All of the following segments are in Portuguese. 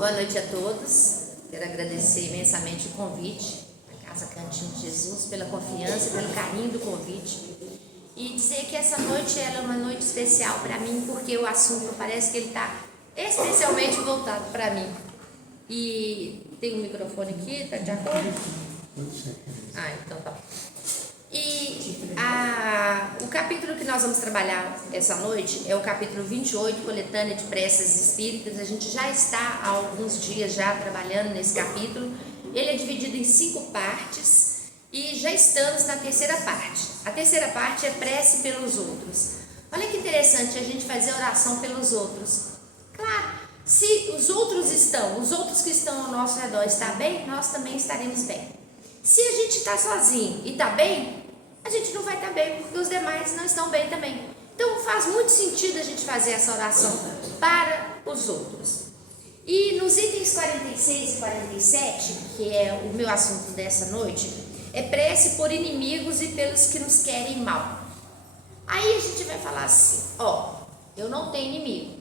Boa noite a todos. Quero agradecer imensamente o convite à Casa Cantinho de Jesus, pela confiança, pelo carinho do convite. E dizer que essa noite ela é uma noite especial para mim, porque o assunto parece que ele está especialmente voltado para mim. E tem um microfone aqui, tá de acordo? Então tá. E o capítulo que nós vamos trabalhar essa noite é o capítulo 28, coletânea de preces espíritas. A gente já está há alguns dias já trabalhando nesse capítulo. Ele é dividido em 5 partes e já estamos na terceira parte. A terceira parte é prece pelos outros. Olha que interessante a gente fazer oração pelos outros. Claro, se os outros que estão ao nosso redor estão bem, nós também estaremos bem. Se a gente está sozinho e está bem, a gente não vai estar bem, porque os demais não estão bem também. Então faz muito sentido a gente fazer essa oração para os outros. E nos itens 46 e 47, que é o meu assunto dessa noite, é prece por inimigos e pelos que nos querem mal. Aí a gente vai falar assim, eu não tenho inimigo.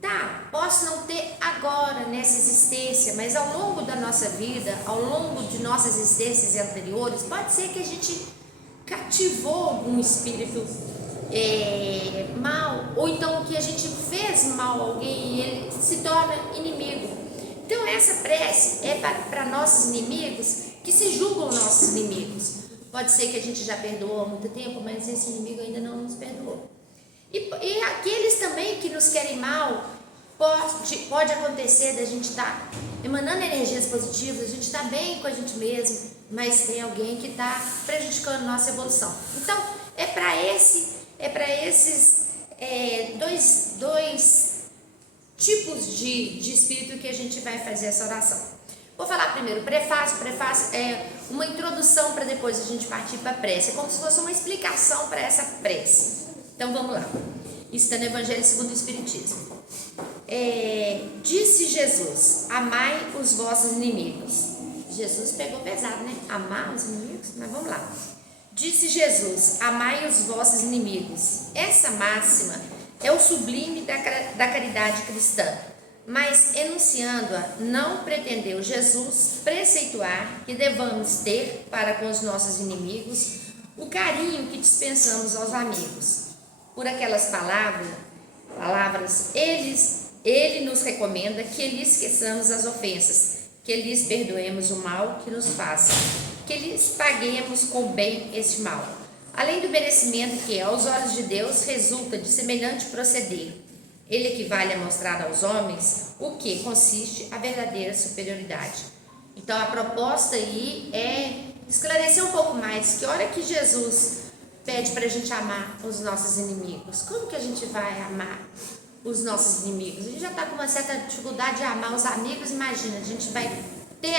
Tá, posso não ter agora nessa existência, mas ao longo da nossa vida, ao longo de nossas existências anteriores, pode ser que a gente cativou algum espírito mal, ou então que a gente fez mal a alguém e ele se torna inimigo. Então essa prece é para nossos inimigos que se julgam nossos inimigos. Pode ser que a gente já perdoou há muito tempo, mas esse inimigo ainda não nos perdoou. E aqueles também que nos querem mal, pode acontecer da gente estar emanando energias positivas, a gente está bem com a gente mesmo, mas tem alguém que está prejudicando nossa evolução. Então, é para esses dois tipos de espírito que a gente vai fazer essa oração. Vou falar primeiro o prefácio. O prefácio é uma introdução para depois a gente partir para a prece. É como se fosse uma explicação para essa prece. Então vamos lá. Isso está no Evangelho segundo o Espiritismo. Disse Jesus: amai os vossos inimigos. Jesus pegou pesado, né? Amar os inimigos? Mas vamos lá. Disse Jesus: amai os vossos inimigos. Essa máxima é o sublime da caridade cristã. Mas enunciando-a, não pretendeu Jesus preceituar que devamos ter para com os nossos inimigos o carinho que dispensamos aos amigos. Por aquelas palavras, ele nos recomenda que lhes esqueçamos as ofensas, que lhes perdoemos o mal que nos façam, que lhes paguemos com bem este mal, além do merecimento que, aos olhos de Deus, resulta de semelhante proceder. Ele equivale a mostrar aos homens o que consiste a verdadeira superioridade. Então a proposta aí é esclarecer um pouco mais que hora que Jesus pede para a gente amar os nossos inimigos. Como que a gente vai amar os nossos inimigos? A gente já está com uma certa dificuldade de amar os amigos. Imagina, a gente vai ter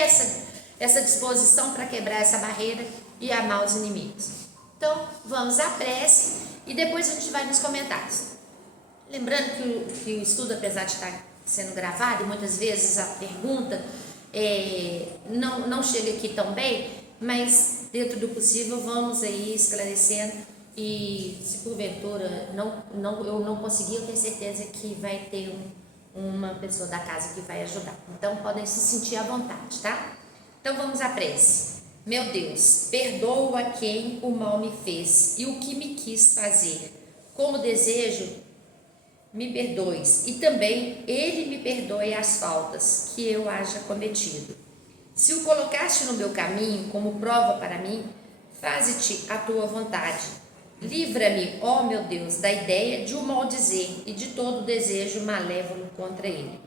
essa disposição para quebrar essa barreira e amar os inimigos. Então, vamos à prece e depois a gente vai nos comentários. Lembrando que o estudo, apesar de estar sendo gravado, e muitas vezes a pergunta não chega aqui tão bem, mas dentro do possível vamos aí esclarecendo, e se porventura eu não conseguir, eu tenho certeza que vai ter uma pessoa da casa que vai ajudar. Então podem se sentir à vontade, tá? Então vamos à prece. Meu Deus, perdoo a quem o mal me fez e o que me quis fazer. Como desejo, me perdoes, e também ele me perdoe as faltas que eu haja cometido. Se o colocaste no meu caminho como prova para mim, faze-te a tua vontade. Livra-me, ó meu Deus, da ideia de o maldizer e de todo desejo malévolo contra ele.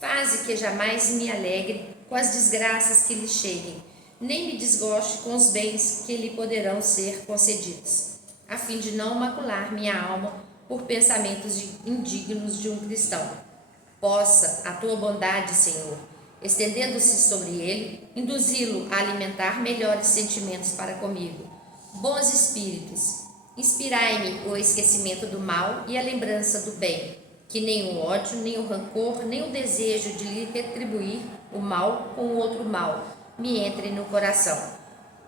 Faze que jamais me alegre com as desgraças que lhe cheguem, nem me desgoste com os bens que lhe poderão ser concedidos, a fim de não macular minha alma por pensamentos indignos de um cristão. Possa a tua bondade, Senhor, estendendo-se sobre ele, induzi-lo a alimentar melhores sentimentos para comigo. Bons espíritos, inspirai-me o esquecimento do mal e a lembrança do bem, que nem o ódio, nem o rancor, nem o desejo de lhe retribuir o mal com outro mal me entre no coração,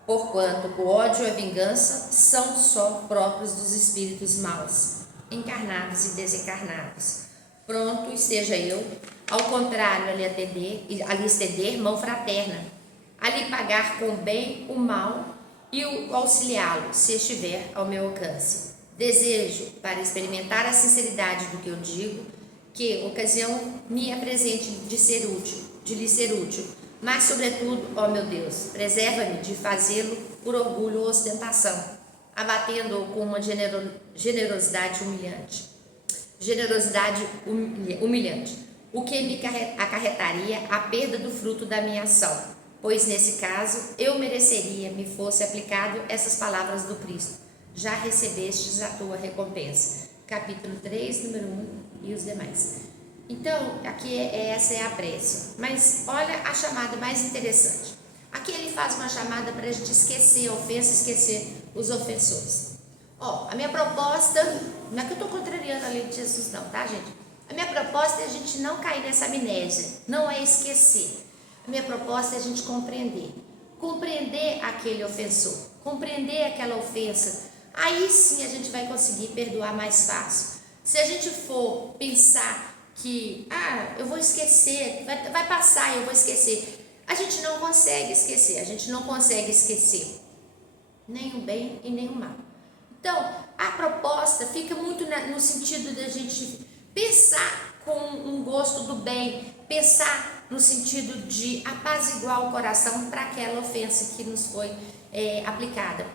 porquanto o ódio e a vingança são só próprios dos espíritos maus, encarnados e desencarnados. Pronto esteja eu ao contrário, a lhe estender mão fraterna, a lhe pagar com bem o mal e o auxiliá-lo, se estiver ao meu alcance. Desejo, para experimentar a sinceridade do que eu digo, que ocasião me apresente de lhe ser útil, mas sobretudo, ó meu Deus, preserva-me de fazê-lo por orgulho ou ostentação, abatendo-o com uma generosidade humilhante, o que me acarretaria a perda do fruto da minha ação, pois nesse caso eu mereceria me fosse aplicado essas palavras do Cristo: já recebestes a tua recompensa. Capítulo 3, número 1 e os demais. Então, aqui essa é a prece. Mas olha a chamada mais interessante. Aqui ele faz uma chamada para a gente esquecer a ofensa, esquecer os ofensores. A minha proposta, não é que eu estou contrariando a lei de Jesus não, tá, gente? A minha proposta é a gente não cair nessa amnésia, não é esquecer. A minha proposta é a gente compreender aquele ofensor, compreender aquela ofensa. Aí sim a gente vai conseguir perdoar mais fácil. Se a gente for pensar que, eu vou esquecer, vai passar e eu vou esquecer, a gente não consegue esquecer nem o bem e nem o mal. Então, a proposta fica muito no sentido da gente pensar com um gosto do bem, pensar no sentido de apaziguar o coração para aquela ofensa que nos foi aplicada.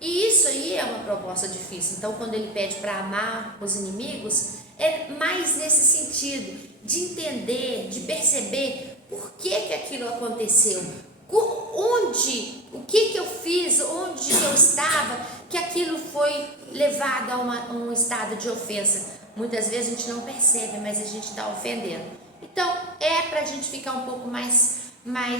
E isso aí é uma proposta difícil. Então, quando ele pede para amar os inimigos, é mais nesse sentido de entender, de perceber por que aquilo aconteceu, o que eu fiz, onde eu estava, que aquilo foi levado a um estado de ofensa. Muitas vezes a gente não percebe, mas a gente está ofendendo. Então, é para a gente ficar um pouco mais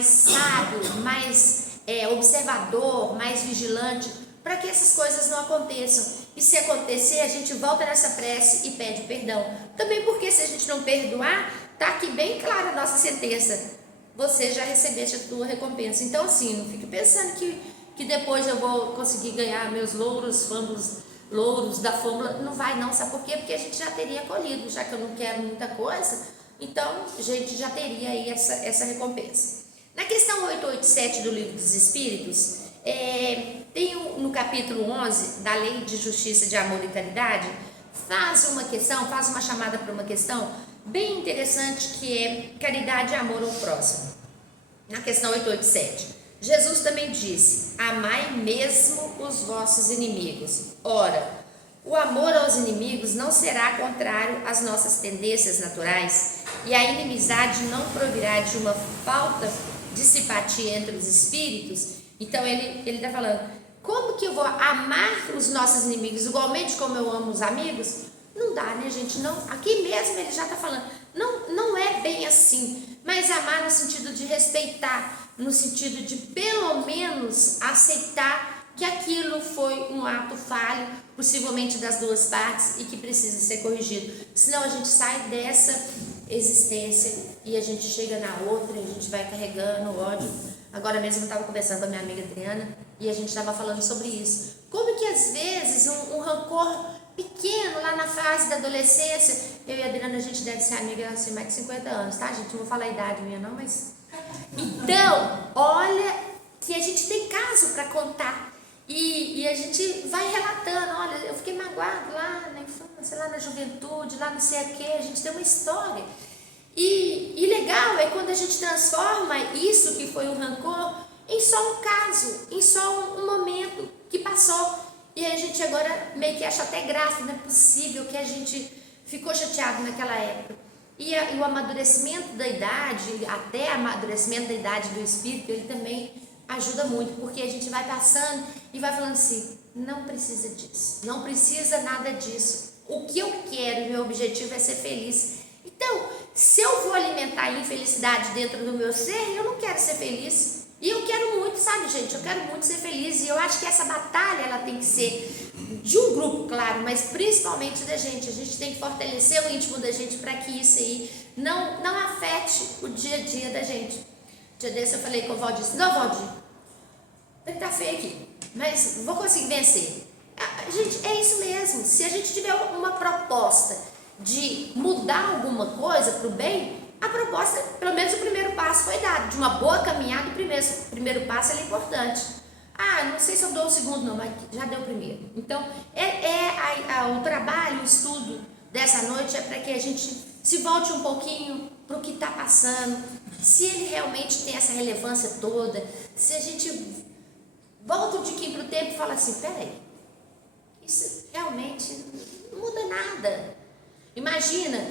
sábio, mais observador, mais vigilante, para que essas coisas não aconteçam. E se acontecer, a gente volta nessa prece e pede perdão. Também porque se a gente não perdoar, está aqui bem clara a nossa sentença: você já recebeste a tua recompensa. Então assim, não fique pensando que depois eu vou conseguir ganhar meus louros da fórmula. Não vai não, sabe por quê? Porque a gente já teria colhido, já que eu não quero muita coisa, então a gente já teria aí essa recompensa. Na questão 887 do Livro dos Espíritos, tem no capítulo 11 da Lei de Justiça, de Amor e Caridade, faz uma chamada para uma questão bem interessante, que é caridade e amor ao próximo. Na questão 887, Jesus também disse: amai mesmo os vossos inimigos. Ora, o amor aos inimigos não será contrário às nossas tendências naturais, e a inimizade não provirá de uma falta de simpatia entre os espíritos. Então ele está falando: como que eu vou amar os nossos inimigos igualmente como eu amo os amigos? Não dá, né, gente? Não, aqui mesmo ele já está falando, não é bem assim, mas amar no sentido de respeitar, no sentido de pelo menos aceitar que aquilo foi um ato falho, possivelmente das duas partes, e que precisa ser corrigido. Senão a gente sai dessa existência e a gente chega na outra e a gente vai carregando o ódio. Agora mesmo eu estava conversando com a minha amiga Adriana e a gente estava falando sobre isso. Como que às vezes um rancor pequeno lá na fase da adolescência, eu e a Adriana, a gente deve ser amiga assim, mais de 50 anos, tá, gente? Não vou falar a idade minha não, mas... Então, olha que a gente tem caso para contar e a gente vai relatando: olha, eu fiquei magoado lá na infância, lá na juventude, lá não sei o que, a gente tem uma história. E legal é quando a gente transforma isso que foi um rancor em só um caso, em só um momento que passou. E a gente agora meio que acha até graça, não é possível que a gente ficou chateado naquela época. E o amadurecimento da idade, até amadurecimento da idade do espírito, ele também ajuda muito, porque a gente vai passando e vai falando assim: não precisa disso, não precisa nada disso. O que eu quero, meu objetivo é ser feliz. Então, se eu vou alimentar a infelicidade dentro do meu ser, eu não quero ser feliz. E eu quero muito, sabe, gente? Eu quero muito ser feliz. E eu acho que essa batalha, ela tem que ser de um grupo, claro, mas principalmente da gente. A gente tem que fortalecer o íntimo da gente para que isso aí não afete o dia a dia da gente. Dia desse eu falei com o Valdir: não, Valdir, ele tá feio aqui, mas vou conseguir vencer. Gente, é isso mesmo. Se a gente tiver uma proposta de mudar alguma coisa para o bem, a proposta, pelo menos o primeiro passo foi dado. De uma boa caminhada, o primeiro passo é importante. Não sei se eu dou o segundo não, mas já deu o primeiro. Então, o trabalho, o estudo dessa noite é para que a gente se volte um pouquinho para o que está passando, se ele realmente tem essa relevância toda, se a gente volta um tiquinho para o tempo e fala assim, peraí, isso realmente não muda nada. Imagina,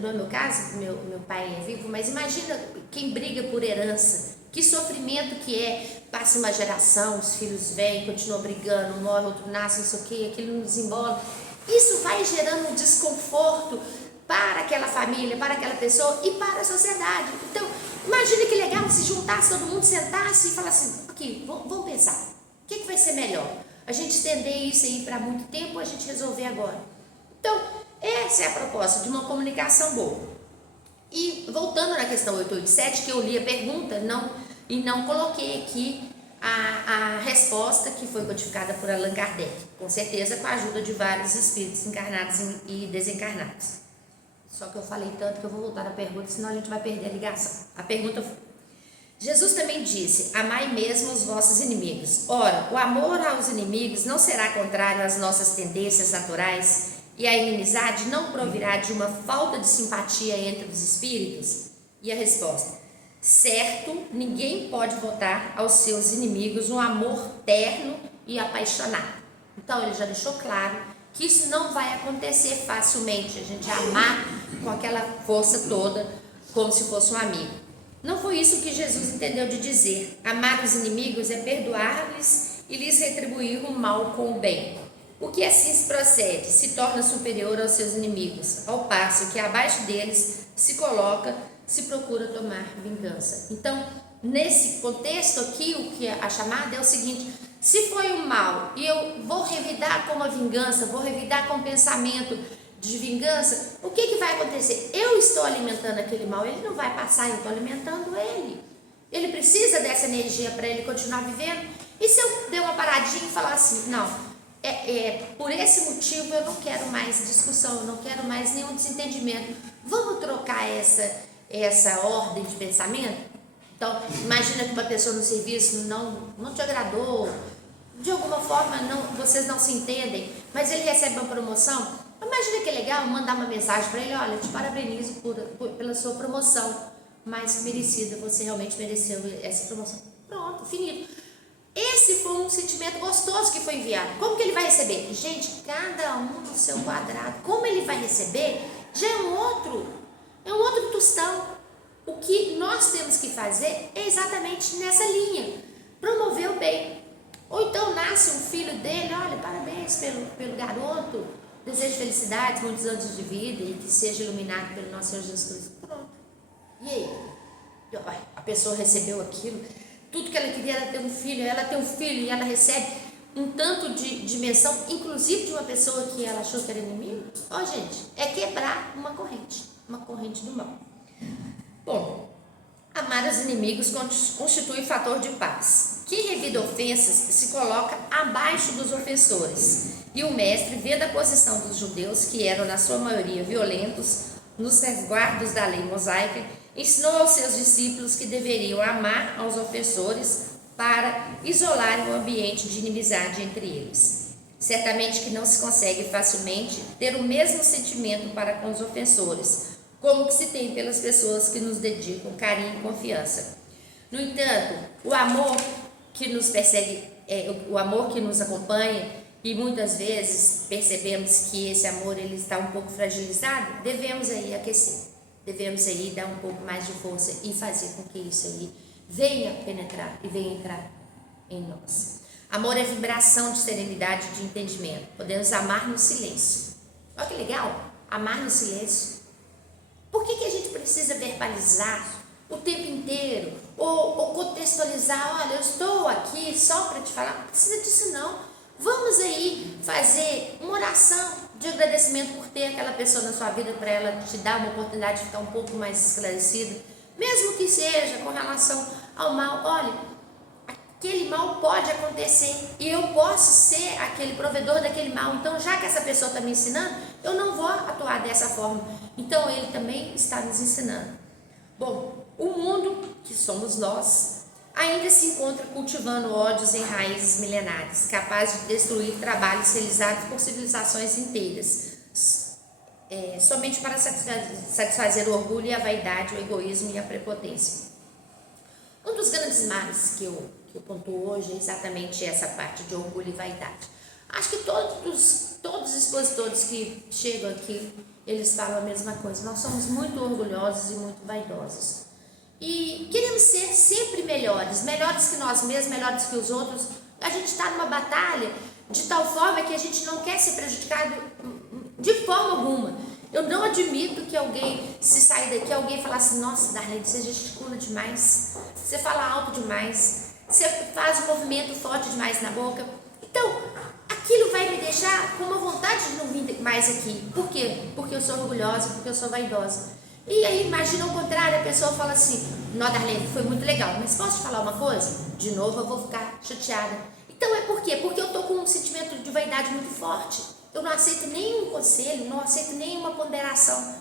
no meu caso, meu pai é vivo, mas imagina quem briga por herança, que sofrimento que é, passa uma geração, os filhos vêm, continuam brigando, morre, outro nasce, não sei o que, aquilo não desembola. Isso vai gerando um desconforto para aquela família, para aquela pessoa e para a sociedade. Então, imagina que legal se juntasse, todo mundo sentasse e falasse, aqui, vamos pensar, o que vai ser melhor? A gente estender isso aí para muito tempo ou a gente resolver agora? Então, essa é a proposta de uma comunicação boa. E voltando na questão 887, que eu li a pergunta e não coloquei aqui a resposta que foi codificada por Allan Kardec, com certeza com a ajuda de vários espíritos encarnados e desencarnados. Só que eu falei tanto que eu vou voltar na pergunta, senão a gente vai perder a ligação. A pergunta foi: Jesus também disse, amai mesmo os vossos inimigos. Ora, o amor aos inimigos não será contrário às nossas tendências naturais e a inimizade não provirá de uma falta de simpatia entre os espíritos? E a resposta: certo, ninguém pode votar aos seus inimigos um amor terno e apaixonado. Então ele já deixou claro que isso não vai acontecer facilmente, a gente amar com aquela força toda, como se fosse um amigo. Não foi isso que Jesus entendeu de dizer. Amar os inimigos é perdoar-lhes e lhes retribuir o mal com o bem. O que assim se procede, se torna superior aos seus inimigos, ao passo que abaixo deles se procura tomar vingança. Então, nesse contexto aqui, o que a chamada é o seguinte: se foi um mal e eu vou revidar com uma vingança, vou revidar com um pensamento de vingança, o que vai acontecer? Eu estou alimentando aquele mal, ele não vai passar, eu estou alimentando ele. Ele precisa dessa energia para ele continuar vivendo. E se eu der uma paradinha e falar assim, não, por esse motivo eu não quero mais discussão, eu não quero mais nenhum desentendimento, vamos trocar essa ordem de pensamento? Então, imagina que uma pessoa no serviço não te agradou, de alguma forma vocês não se entendem, mas ele recebe uma promoção. Imagina que legal mandar uma mensagem para ele: olha, te parabenizo pela sua promoção, mais merecida, você realmente mereceu essa promoção. Pronto, finito. Esse foi um sentimento gostoso que foi enviado. Como que ele vai receber? Gente, cada um no seu quadrado. Como ele vai receber já é um outro tostão. O que nós temos que fazer é exatamente nessa linha, promover o bem. Ou então nasce um filho dele, olha, parabéns pelo garoto, desejo felicidades, muitos anos de vida e que seja iluminado pelo nosso Senhor Jesus Cristo. Pronto. E aí? A pessoa recebeu aquilo, tudo que ela queria era ter um filho, ela tem um filho e ela recebe um tanto de dimensão, inclusive de uma pessoa que ela achou que era inimigo. Gente, é quebrar uma corrente do mal. Bom, amar os inimigos constitui fator de paz. Quem revida ofensas se coloca abaixo dos ofensores. E o mestre, vendo a posição dos judeus, que eram na sua maioria violentos, nos resguardos da lei mosaica, ensinou aos seus discípulos que deveriam amar aos ofensores para isolar o ambiente de inimizade entre eles. Certamente que não se consegue facilmente ter o mesmo sentimento para com os ofensores, como que se tem pelas pessoas que nos dedicam carinho e confiança. No entanto, o amor que nos persegue, o amor que nos acompanha, e muitas vezes percebemos que esse amor ele está um pouco fragilizado, devemos aí aquecer, devemos aí dar um pouco mais de força e fazer com que isso aí venha penetrar e venha entrar em nós. Amor é vibração de serenidade e de entendimento. Podemos amar no silêncio. Olha que legal, amar no silêncio. Por que a gente precisa verbalizar o tempo inteiro? Ou contextualizar, olha, eu estou aqui só para te falar. Não precisa disso não. Vamos aí fazer uma oração de agradecimento por ter aquela pessoa na sua vida, para ela te dar uma oportunidade de ficar um pouco mais esclarecida. Mesmo que seja com relação ao mal, olha, aquele mal pode acontecer e eu posso ser aquele provedor daquele mal. Então, já que essa pessoa está me ensinando, eu não vou atuar dessa forma. Então, ele também está nos ensinando. Bom, o mundo, que somos nós, ainda se encontra cultivando ódios em raízes milenares, capazes de destruir trabalhos realizados por civilizações inteiras, somente para satisfazer o orgulho e a vaidade, o egoísmo e a prepotência. Um dos grandes males que eu pontuo hoje é exatamente essa parte de orgulho e vaidade. Acho que todos os expositores que chegam aqui, eles falam a mesma coisa. Nós somos muito orgulhosos e muito vaidosos. E queremos ser sempre melhores que nós mesmos, melhores que os outros. A gente está numa batalha de tal forma que a gente não quer ser prejudicado de forma alguma. Eu não admito que alguém, se sair daqui, alguém falar assim: nossa, Darlene, você gesticula demais, você fala alto demais, você faz um movimento forte demais na boca. Então, aquilo vai me deixar com uma vontade de não vir mais aqui. Por quê? Porque eu sou orgulhosa, porque eu sou vaidosa. E aí, imagina o contrário, a pessoa fala assim: não, Darlene, foi muito legal, mas posso te falar uma coisa? De novo eu vou ficar chateada. Então é por quê? Porque eu estou com um sentimento de vaidade muito forte. Eu não aceito nenhum conselho, não aceito nenhuma ponderação.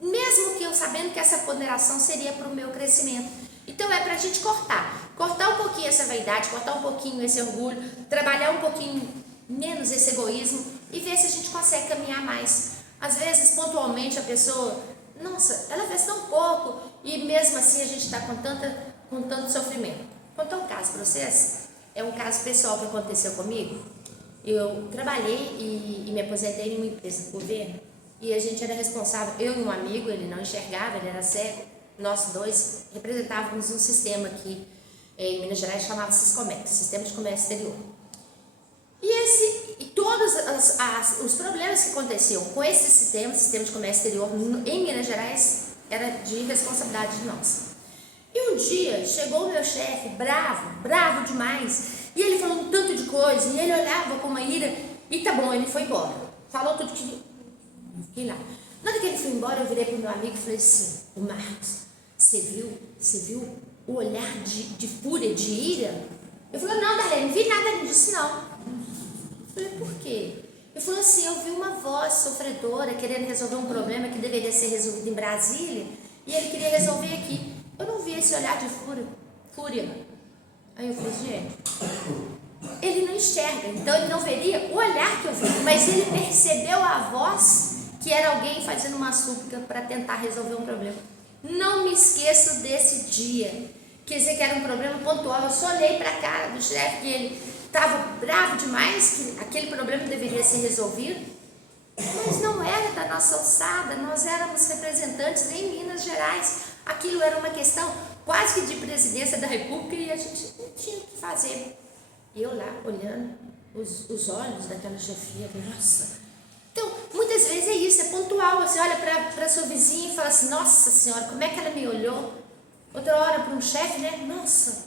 Mesmo que eu sabendo que essa ponderação seria para o meu crescimento. Então é para a gente cortar um pouquinho essa vaidade, cortar um pouquinho esse orgulho, trabalhar um pouquinho menos esse egoísmo e ver se a gente consegue caminhar mais. Às vezes, pontualmente, a pessoa, nossa, ela fez tão pouco e mesmo assim a gente está com tanto sofrimento. Vou contar um caso para vocês. É um caso pessoal que aconteceu comigo. Eu trabalhei e me aposentei em uma empresa do governo e a gente era responsável, eu e um amigo, ele não enxergava, ele era cego, nós dois representávamos um sistema aqui em Minas Gerais chamado Siscomex, Sistema de Comércio Exterior. E todos os problemas que aconteciam com esse sistema de comércio exterior em Minas Gerais, era de responsabilidade de nós. E um dia chegou o meu chefe, bravo demais, e ele falou um tanto de coisa, e ele olhava com uma ira, e tá bom, ele foi embora. Falou tudo que... Eu fiquei lá. Na hora que ele foi embora, eu virei pro meu amigo e falei assim: o Marcos, você viu o olhar de fúria, de ira? Eu falei: não, Darlene, não vi nada disso não. Eu falei: por quê? Ele falou assim: eu vi uma voz sofredora querendo resolver um problema que deveria ser resolvido em Brasília, e ele queria resolver aqui. Eu não vi esse olhar de fúria. Aí eu falei: gente, ele não enxerga, então ele não veria o olhar que eu vi, mas ele percebeu a voz que era alguém fazendo uma súplica para tentar resolver um problema. Não me esqueço desse dia. Quer dizer que era um problema pontual. Eu só olhei para a cara do chefe que ele estava bravo demais, que aquele problema deveria ser resolvido, mas não era da nossa alçada. Nós éramos representantes em Minas Gerais. Aquilo era uma questão quase que de presidência da República e a gente não tinha o que fazer. E eu lá, olhando os olhos daquela chefia, nossa. Então, muitas vezes é isso, é pontual. Você olha para sua vizinha e fala assim: nossa senhora, como é que ela me olhou? Outra hora para um chefe, né? Nossa,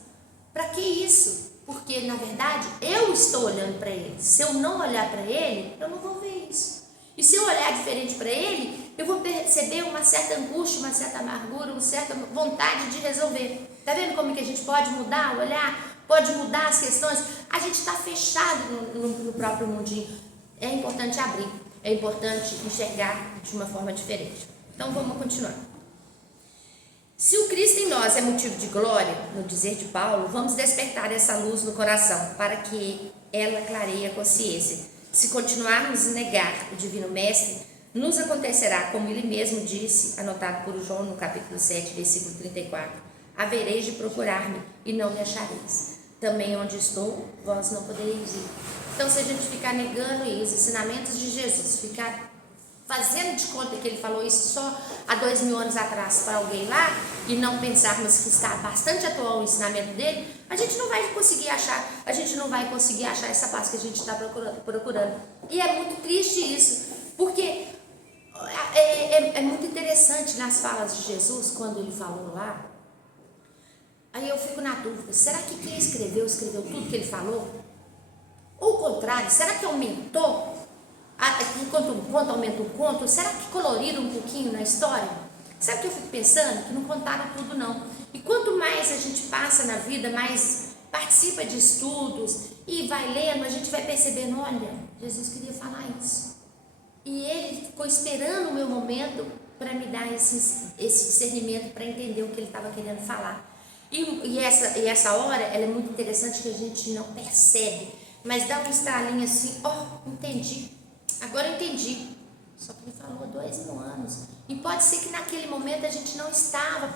para que isso? Porque, na verdade, eu estou olhando para ele. Se eu não olhar para ele, eu não vou ver isso. E se eu olhar diferente para ele, eu vou perceber uma certa angústia, uma certa amargura, uma certa vontade de resolver. Tá vendo como que a gente pode mudar o olhar? Pode mudar as questões? A gente está fechado no próprio mundinho. É importante abrir, é importante enxergar de uma forma diferente. Então vamos continuar. Se o Cristo em nós é motivo de glória, no dizer de Paulo, vamos despertar essa luz no coração, para que ela clareie a consciência. Se continuarmos a negar o Divino Mestre, nos acontecerá, como ele mesmo disse, anotado por João no capítulo 7, versículo 34, havereis de procurar-me e não me achareis. Também onde estou, vós não podereis ir. Então, se a gente ficar negando os ensinamentos de Jesus, ficar fazendo de conta que ele falou isso só há 2000 anos atrás para alguém lá, e não pensarmos que está bastante atual o ensinamento dele, a gente não vai conseguir achar essa paz que a gente está procurando. E é muito triste isso, porque é muito interessante nas falas de Jesus, quando ele falou lá. Aí eu fico na dúvida: será que quem escreveu tudo que ele falou? Ou o contrário, será que aumentou? Enquanto um conto aumenta o conto, será que coloriram um pouquinho na história? Sabe o que eu fico pensando? Que não contaram tudo não. E quanto mais a gente passa na vida, mais participa de estudos e vai lendo, a gente vai percebendo: olha, Jesus queria falar isso. E ele ficou esperando o meu momento para me dar esse discernimento para entender o que ele estava querendo falar. E essa hora, ela é muito interessante, que a gente não percebe, mas dá um estalinho assim, entendi, agora eu entendi. Só que ele falou 2.000 anos. E pode ser que naquele momento a gente não estava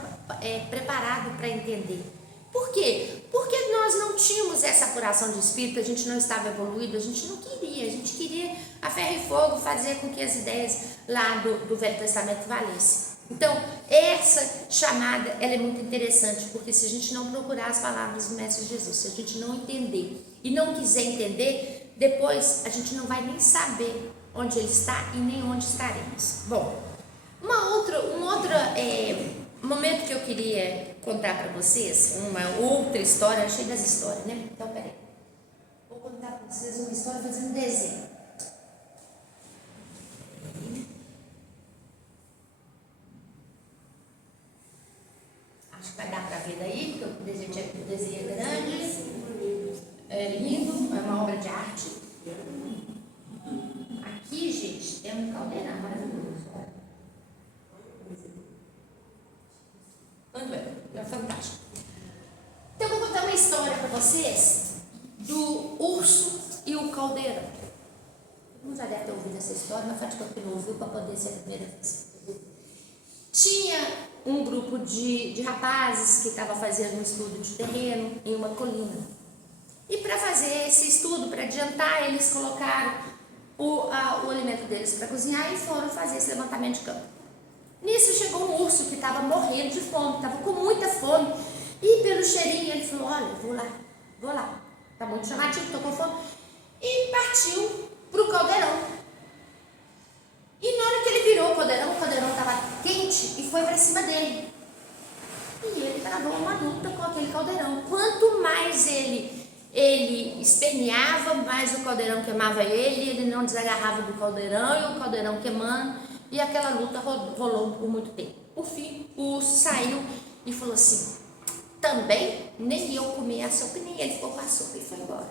preparado para entender. Por quê? Porque nós não tínhamos essa apuração de espírito, a gente não estava evoluído, a gente não queria, a gente queria a ferro e fogo fazer com que as ideias lá do Velho Testamento valessem. Então, essa chamada, ela é muito interessante, porque se a gente não procurar as palavras do Mestre Jesus, se a gente não entender e não quiser entender, depois a gente não vai nem saber onde ele está e nem onde estaremos. Bom, um outro momento que eu queria contar para vocês, uma outra história, cheia das histórias, né? Então, peraí, vou contar para vocês uma história fazendo um desenho. Acho que vai dar para ver daí, porque o desenho é grande, é lindo, é uma obra de arte. Aqui, gente, é um caldeirão maravilhoso. É fantástico. Então, eu vou contar uma história para vocês do urso e o caldeirão. Todo mundo já deve ter ouvido essa história, mas faz de conta que não ouviu para poder ser a primeira vez. Tinha um grupo de rapazes que estava fazendo um estudo de terreno em uma colina. E para fazer esse estudo, para adiantar, eles colocaram o alimento deles para cozinhar e foram fazer esse levantamento de campo. Nisso chegou um urso que estava morrendo de fome, estava com muita fome. E pelo cheirinho ele falou, olha, vou lá. Está muito chamativo, estou com fome. E partiu para o caldeirão. E na hora que ele virou o caldeirão estava quente e foi para cima dele. E ele travou uma luta com aquele caldeirão. Quanto mais ele esperneava, mais o caldeirão queimava ele não desagarrava do caldeirão e o caldeirão queimando. E aquela luta rolou por muito tempo. Por fim, o urso saiu e falou assim, também nem eu comi a sopa, nem ele ficou com a sopa e foi embora.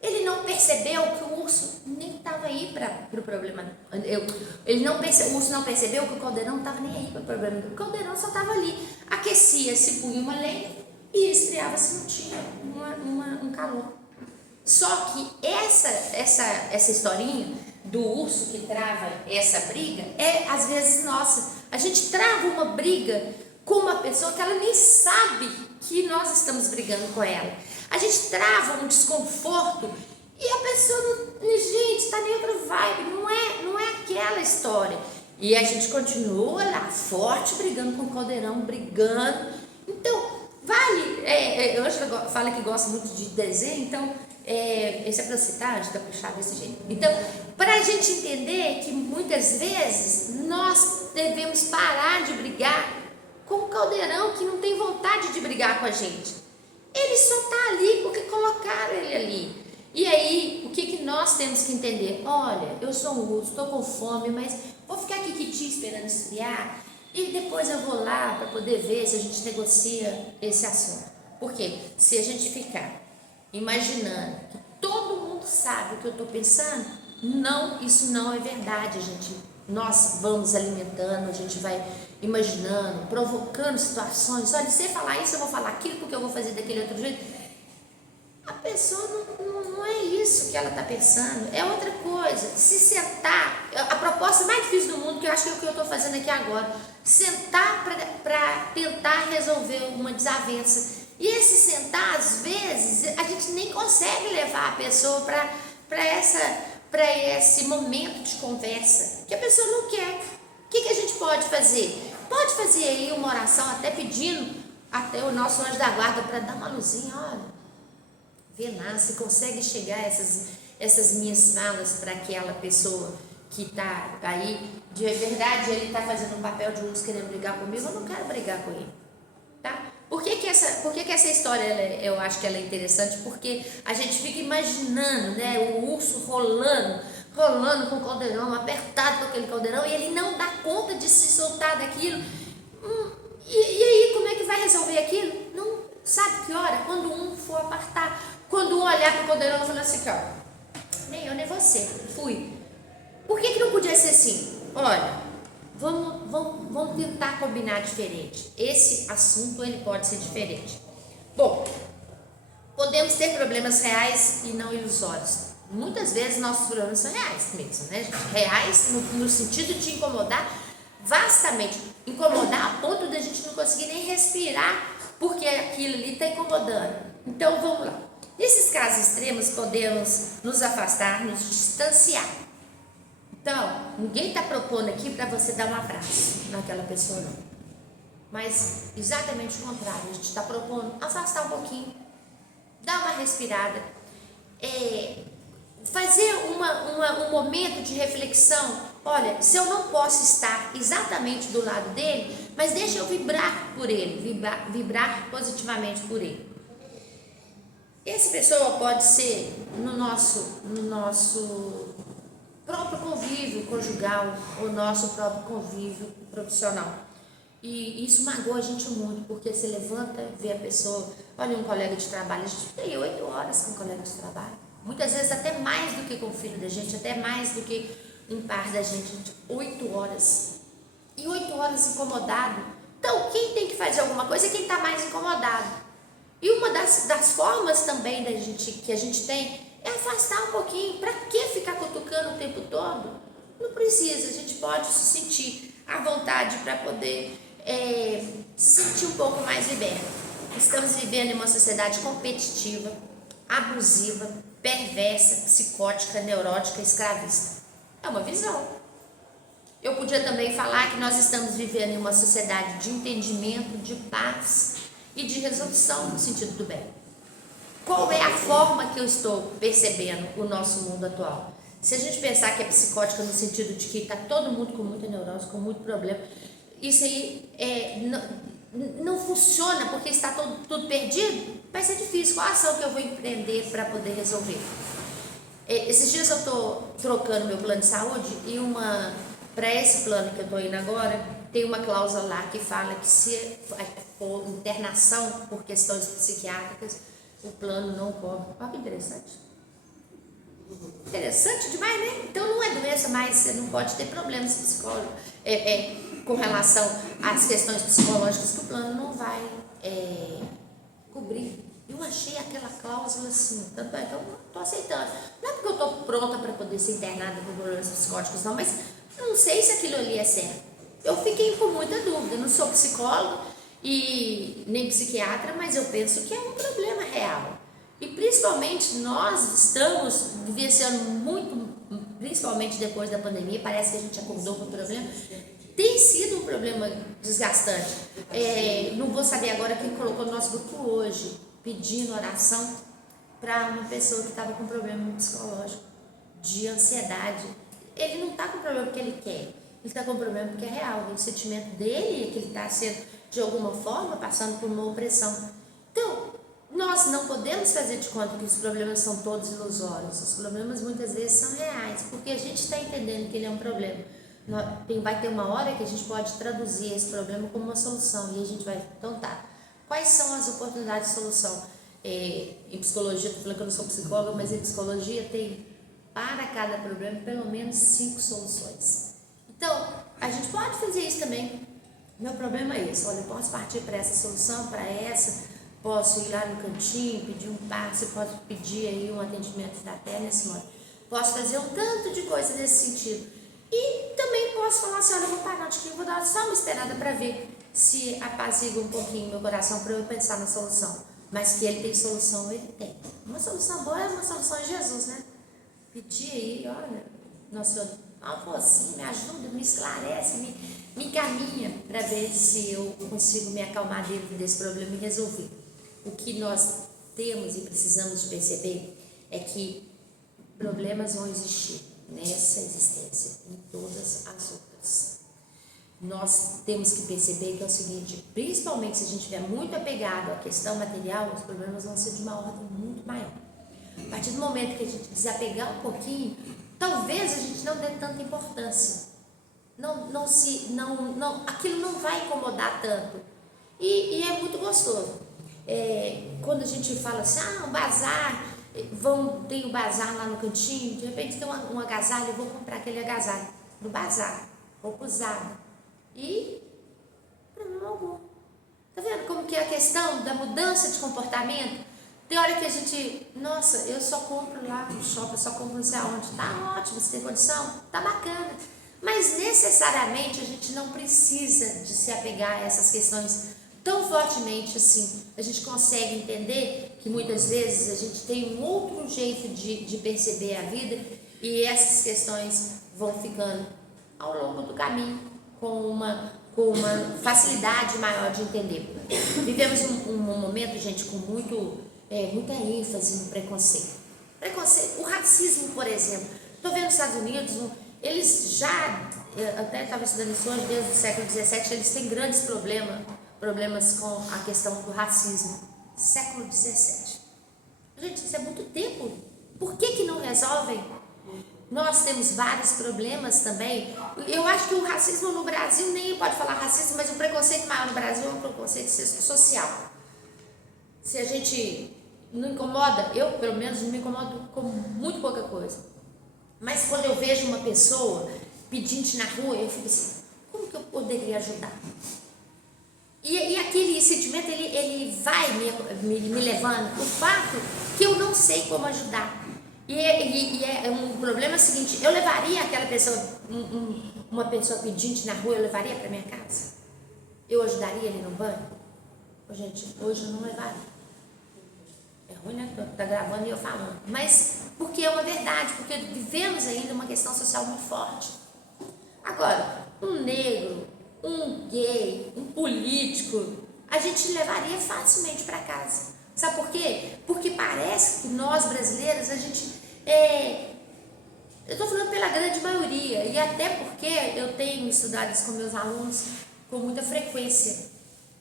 Ele não percebeu que o urso nem estava aí para o problema. O urso não percebeu que o caldeirão não estava nem aí para o problema. O caldeirão só estava ali. Aquecia-se, punha uma lenha e esfriava-se, não tinha um calor. Só que essa historinha do urso que trava essa briga é às vezes nossa. A gente trava uma briga com uma pessoa que ela nem sabe que nós estamos brigando com ela. A gente trava um desconforto e a pessoa gente, está nem outra vibe, não é aquela história. E a gente continua lá, forte, brigando com o caldeirão, brigando. Então, vale, hoje ela fala que gosta muito de desenho, então, esse é para citar, a gente está puxado desse jeito. Então, para a gente entender que muitas vezes nós devemos parar de brigar com o caldeirão que não tem vontade de brigar com a gente. Ele só está ali porque colocaram ele ali. E aí, o que nós temos que entender? Olha, eu sou um urso, estou com fome, mas vou ficar aqui quietinho esperando esfriar e depois eu vou lá para poder ver se a gente negocia esse assunto. Porque se a gente ficar imaginando que todo mundo sabe o que eu estou pensando, não, isso não é verdade, gente. Nós vamos alimentando, a gente vai imaginando, provocando situações. Olha, se você falar isso, eu vou falar aquilo, porque eu vou fazer daquele outro jeito. A pessoa não é isso que ela está pensando, é outra coisa. Se sentar, a proposta mais difícil do mundo, que eu acho que é o que eu estou fazendo aqui agora, sentar para tentar resolver uma desavença. E esse sentar, às vezes, a gente nem consegue levar a pessoa para esse momento de conversa, que a pessoa não quer. O que a gente pode fazer? Pode fazer aí uma oração, até pedindo até o nosso anjo da guarda para dar uma luzinha, olha. Vê lá, se consegue chegar essas minhas falas para aquela pessoa que está aí. De verdade, ele está fazendo um papel de urso querendo brigar comigo, eu não quero brigar com ele. Tá? Por que essa história, eu acho que ela é interessante? Porque a gente fica imaginando, né, o urso rolando com o caldeirão, apertado com aquele caldeirão, e ele não dá conta de se soltar daquilo. E aí, como é que vai resolver aquilo? Não sabe que hora? Quando um for apartar. Quando um olhar para o caldeirão e falar assim, ó, nem eu nem você, fui. Por que não podia ser assim? Olha, Vamos tentar combinar diferente. Esse assunto ele pode ser diferente. Bom, podemos ter problemas reais e não ilusórios. Muitas vezes nossos problemas são reais mesmo, né, gente? Reais no sentido de incomodar vastamente. Incomodar a ponto de a gente não conseguir nem respirar porque aquilo ali está incomodando. Então vamos lá. Nesses casos extremos podemos nos afastar, nos distanciar. Então, ninguém está propondo aqui para você dar um abraço naquela pessoa, não. Mas exatamente o contrário, a gente está propondo afastar um pouquinho, dar uma respirada, fazer um momento de reflexão. Olha, se eu não posso estar exatamente do lado dele, mas deixa eu vibrar por ele, vibrar positivamente por ele. Essa pessoa pode ser no nosso próprio convívio conjugal, o nosso próprio convívio profissional. E isso magoa a gente muito, porque você levanta e vê a pessoa, olha um colega de trabalho, a gente tem 8 horas com um colega de trabalho, muitas vezes até mais do que com o filho da gente, até mais do que um par da gente, 8 horas. E 8 horas incomodado. Então, quem tem que fazer alguma coisa é quem está mais incomodado. E uma das formas também que a gente tem é afastar um pouquinho. Para que ficar cutucando o tempo todo? Não precisa, a gente pode se sentir à vontade para poder se sentir um pouco mais liberto. Estamos vivendo em uma sociedade competitiva, abusiva, perversa, psicótica, neurótica, escravista. É uma visão. Eu podia também falar que nós estamos vivendo em uma sociedade de entendimento, de paz e de resolução no sentido do bem. Qual é a forma que eu estou percebendo o nosso mundo atual? Se a gente pensar que é psicótica no sentido de que está todo mundo com muita neurose, com muito problema, isso aí não funciona porque está tudo perdido, vai ser difícil. Qual a ação que eu vou empreender para poder resolver? Esses dias eu estou trocando meu plano de saúde e para esse plano que eu estou indo agora, tem uma cláusula lá que fala que se for internação por questões psiquiátricas, o plano não cobre. Olha que interessante. Interessante demais, né? Então não é doença, mas você não pode ter problemas psicológicos com relação às questões psicológicas que o plano não vai cobrir. Eu achei aquela cláusula assim, tanto é que eu estou aceitando. Não é porque eu estou pronta para poder ser internada por problemas psicóticos, não, mas eu não sei se aquilo ali é certo. Eu fiquei com muita dúvida. Eu não sou psicóloga e nem psiquiatra, mas eu penso que é um problema real. E principalmente nós estamos vivenciando muito, principalmente depois da pandemia, parece que a gente acordou com o problema. Tem sido um problema desgastante. Não vou saber agora quem colocou no nosso grupo hoje, pedindo oração para uma pessoa que estava com problema psicológico, de ansiedade. Ele não está com problema porque ele quer, ele está com problema porque é real. O sentimento dele é que ele está sendo, de alguma forma, passando por uma opressão. Então, nós não podemos fazer de conta que os problemas são todos ilusórios. Os problemas muitas vezes são reais, porque a gente está entendendo que ele é um problema. Vai ter uma hora que a gente pode traduzir esse problema como uma solução e a gente vai, então tá, quais são as oportunidades de solução? Em psicologia, estou falando que eu não sou psicóloga, mas em psicologia tem para cada problema pelo menos 5 soluções. Então, a gente pode fazer isso também. Meu problema é esse, olha, eu posso partir para essa solução, para essa, posso ir lá no cantinho, pedir um passe, posso pedir aí um atendimento fraterno nesse modo. Posso fazer um tanto de coisa nesse sentido. E também posso falar assim, olha, eu vou parar um pouquinho, vou dar só uma esperada para ver se apazigua um pouquinho meu coração para eu pensar na solução. Mas que ele tem solução, ele tem. Uma solução boa é uma solução em Jesus, né? Pedir aí, olha, Nosso Senhor, assim, me ajuda, me esclarece, me encaminha para ver se eu consigo me acalmar dentro desse problema e resolver. O que nós temos e precisamos de perceber é que problemas vão existir nessa existência e em todas as outras. Nós temos que perceber que é o seguinte, principalmente se a gente estiver muito apegado à questão material, os problemas vão ser de uma ordem muito maior. A partir do momento que a gente desapegar um pouquinho, talvez a gente não dê tanta importância. Aquilo não vai incomodar tanto. E é muito gostoso. Quando a gente fala assim, um bazar, tem o bazar lá no cantinho, de repente tem um agasalho, eu vou comprar aquele agasalho no bazar, roupa usada. e problema algum. Tá vendo como que é a questão da mudança de comportamento? Tem hora que a gente, nossa, eu só compro lá no shopping, eu só compro não sei aonde. Tá ótimo, você tem condição? Tá bacana. Mas necessariamente a gente não precisa de se apegar a essas questões tão fortemente assim. A gente consegue entender que muitas vezes a gente tem um outro jeito de perceber a vida e essas questões vão ficando ao longo do caminho com uma facilidade maior de entender. Vivemos um momento, gente, com muita ênfase no preconceito. O racismo, por exemplo. Estou vendo nos Estados Unidos, eles já, até estava estudando isso hoje, desde o século XVII, eles têm grandes problemas com a questão do racismo. Século XVII. Gente, isso é muito tempo. Por que não resolvem? Nós temos vários problemas também. Eu acho que o racismo no Brasil, nem pode falar racismo, mas o preconceito maior no Brasil é um preconceito social. Se a gente não incomoda, eu pelo menos não me incomodo com muito pouca coisa. Mas quando eu vejo uma pessoa pedinte na rua, eu fico assim, como que eu poderia ajudar? E aquele sentimento, ele vai me levando o fato que eu não sei como ajudar. E é um problema seguinte, eu levaria aquela pessoa, uma pessoa pedinte na rua, eu levaria para minha casa? Eu ajudaria ele no banho? Gente, hoje eu não levaria. É ruim, né? Tá gravando e eu falando. Mas porque é uma verdade, porque vivemos ainda uma questão social muito forte. Agora, um negro, um gay, um político, a gente levaria facilmente para casa. Sabe por quê? Porque parece que nós brasileiros, a gente eu estou falando pela grande maioria, e até porque eu tenho estudado isso com meus alunos com muita frequência.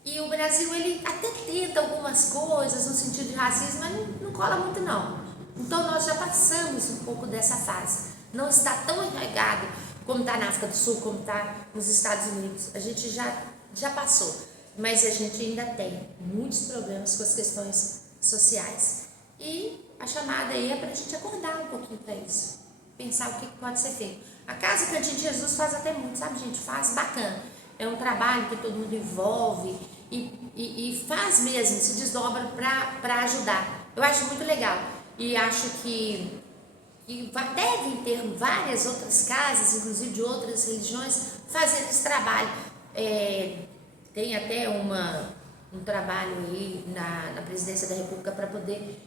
E o Brasil, ele até tenta algumas coisas no sentido de racismo, mas não cola muito não. Então nós já passamos um pouco dessa fase. Não está tão arraigado como está na África do Sul, como está nos Estados Unidos. A gente já passou, mas a gente ainda tem muitos problemas com as questões sociais. E a chamada aí é para a gente acordar um pouquinho para isso. Pensar o que pode ser feito. A Casa Cantinho de Jesus faz até muito, sabe, gente? Faz bacana. É um trabalho que todo mundo envolve e faz mesmo, se desdobra para ajudar. Eu acho muito legal. E acho que devem ter várias outras casas, inclusive de outras religiões, fazendo esse trabalho. Tem até um trabalho aí na Presidência da República para poder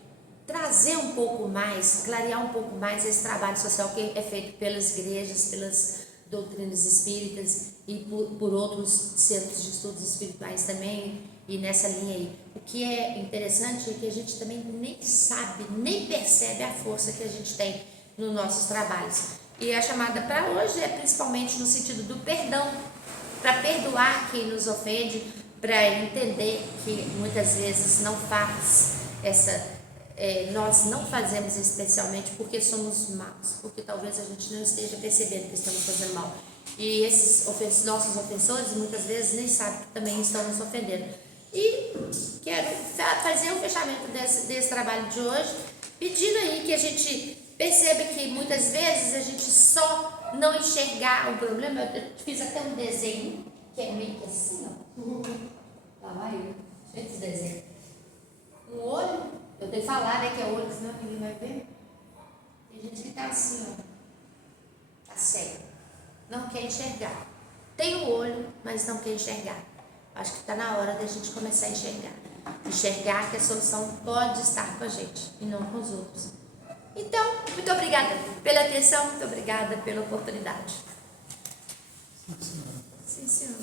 trazer um pouco mais, clarear um pouco mais esse trabalho social que é feito pelas igrejas, pelas doutrinas espíritas e por outros centros de estudos espirituais também, e nessa linha aí. O que é interessante é que a gente também nem sabe, nem percebe a força que a gente tem nos nossos trabalhos. E a chamada para hoje é principalmente no sentido do perdão, para perdoar quem nos ofende, para entender que muitas vezes não faz nós não fazemos especialmente porque somos maus, porque talvez a gente não esteja percebendo que estamos fazendo mal. E esses nossos ofensores muitas vezes nem sabem que também estão nos ofendendo. E quero fazer o fechamento desse trabalho de hoje, pedindo aí que a gente perceba que muitas vezes a gente só não enxergar o problema. Eu fiz até um desenho que é meio que assim, ó. Lá vai eu, cheio de desenho. Um olho. Eu tenho que falar, né, que é olho, senão ninguém vai ver. Tem gente que tá assim, ó. Tá cego. Não quer enxergar. Tem o olho, mas não quer enxergar. Acho que está na hora da gente começar a enxergar. Enxergar que a solução pode estar com a gente e não com os outros. Então, muito obrigada pela atenção, muito obrigada pela oportunidade. Sim, senhora. Sim, senhor.